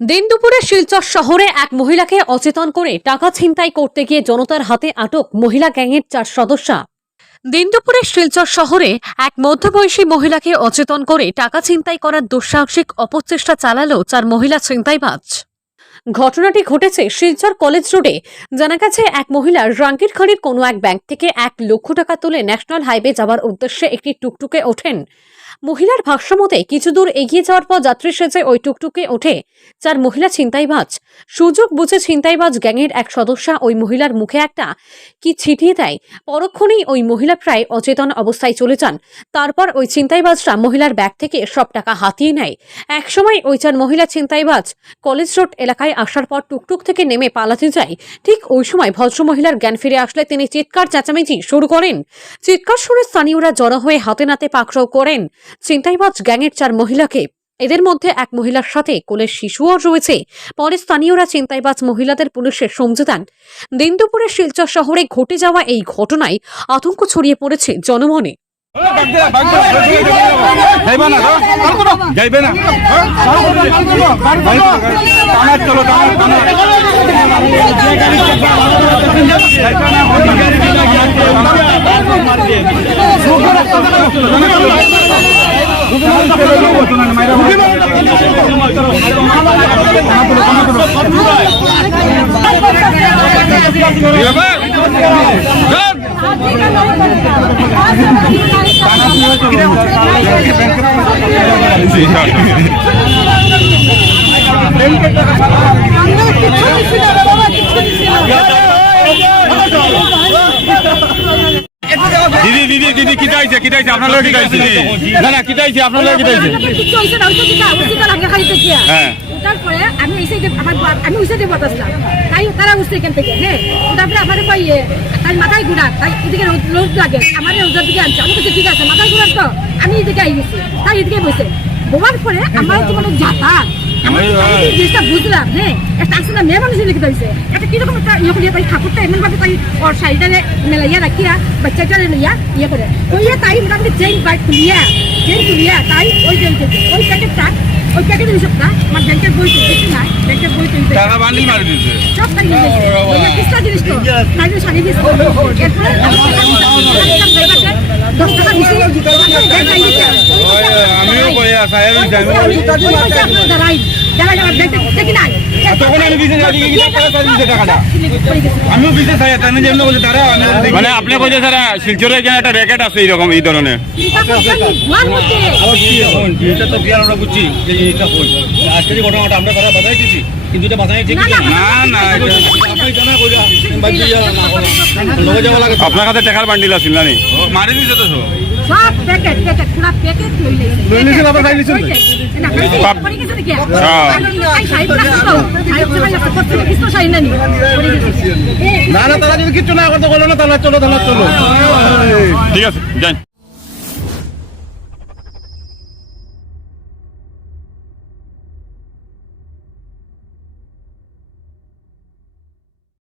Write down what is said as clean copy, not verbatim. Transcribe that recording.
দিন দুপুরে শিলচর শহরে এক মহিলাকে অচেতন করে টাকা ছিনতাই করতে গিয়ে জনতার হাতে আটক মহিলা গ্যাংয়ের 4 সদস্য। দিন দুপুরে শিলচর শহরে এক মধ্যবয়সী মহিলাকে অচেতন করে টাকা ছিনতাই করার দুঃসাহসিক অপচেষ্টা চালালো 4 মহিলা ছিনতাইবাজ। ঘটনাটি ঘটেছে শিলচর কলেজ রোডে। জানা গেছে এক মহিলা রাঙ্কিরখাড়ির কোনো এক ব্যাংক থেকে 1 লক্ষ টাকা তুলে ন্যাশনাল হাইওয়ে যাওয়ার উদ্দেশ্যে একটি টুকটুকে ওঠেন। মহিলার ভাষ্যমতে কিছু দূর এগিয়ে যাওয়ার পর যাত্রী সেজে ওই টুকটুকে ওঠে 4 মহিলা ছিনতাইবাজ। সুযোগ বুঝে ছিনতাইবাজ গ্যাংয়ের এক সদস্য ওই মহিলার মুখে একটা কি ছিটিয়ে দেয়। পরক্ষণেই ওই মহিলা প্রায় অচেতন অবস্থায় চলে যান। তারপর ওই ছিনতাইবাজরা মহিলার ব্যাগ থেকে সব টাকা হাতিয়ে নেয়। একসময় ওই 4 মহিলা ছিনতাইবাজ কলেজ রোড এলাকায় আসার পর টুকটুক থেকে নেমে পালাতে যায়। ঠিক ওই সময় ভদ্রমহিলার জ্ঞান ফিরে আসলে তিনি চিৎকার চেঁচামেচি শুরু করেন। চিৎকার শুনে স্থানীয়রা জড়ো হয়ে হাতে নাতে পাকড়াও করেন ছিনতাইবাজ গ্যাংয়ের 4 মহিলাকে। এদের মধ্যে এক মহিলার সাথে কোলের শিশুও রয়েছে। পরে স্থানীয়রা ছিনতাইবাজ মহিলাদের পুলিশে সমঝে দেন। দিন দুপুরে শিলচর শহরে ঘটে যাওয়া এই ঘটনায় আতঙ্ক ছড়িয়ে পড়েছে জনমনে। দিদি কিটাইছে আপনার লোক কিটাইছে না কিটাইছে আপনার লোক কিটাইছে হ্যাঁ তারপরে আমি এসে আমি উঠে দিয়ে বসলাম তাই তারা উঠছে এখান থেকে হ্যাঁ তারপরে আমার পাইয়ে তাই মাথায় ঘুরা তাই এদিকে রোদ লাগে আমার ওদের দিকে আনছে আমি বলছি ঠিক আছে মাথায় ঘুরার তো আমি এদিকে আই গেছি তাই এদিকে বসে বোবার পরে আমার জীবনে যাতা আমি জিনিসটা বুঝলাম হ্যাঁ একটা আসলে মেয়ে মানুষের লিখে দিয়েছে এটা কিরকম একটা ইয়ে করিয়া তাই ঠাকুরটা এমন ভাবে তাই ওর শাড়িটারে মেলাইয়া রাখিয়া বাচ্চাটারে লইয়া ইয়ে করে কইয়া তাই মোটামুটি চেইন বাইক খুলিয়া তাই ওই চেইন থেকে ওই প্যাকেটটা ওই প্যাকেটের হিসাবটা আমার ব্যাংকের বই তুলতে নাই ব্যাংকের বই তুলতে টাকা বান্ডিল মারি দিয়েছে সব তাই নিয়ে গেছে কিস্তা জিনিস তো তাই শাড়ি দিয়েছে এরপরে 10 টাকা দিয়েছে আমিও কইয়া সাহেব আমিও বিশেষ মানে আপনি কইছে স্যার শিলচরে একটা র্যাকেট আছে এইরকম এই ধরনের এটা তো বিয়ার আমরা বুঝছি যে জিনিসটা হল আজকে যে ঘটনাটা আমরা তারা বাধাই দিছি কিন্তু এটা বাধাই ঠিক না আপনি জানা কইরা আপনার কাছে টাকার বান্ডিল আছিল না নি মারি দিছে তো সব প্যাকেট পুরো প্যাকেট লইছে বাবা খাই দিছেন না তারা যদি কিছু না করতে বলো না তাহলে চলো ঠিক আছে যান।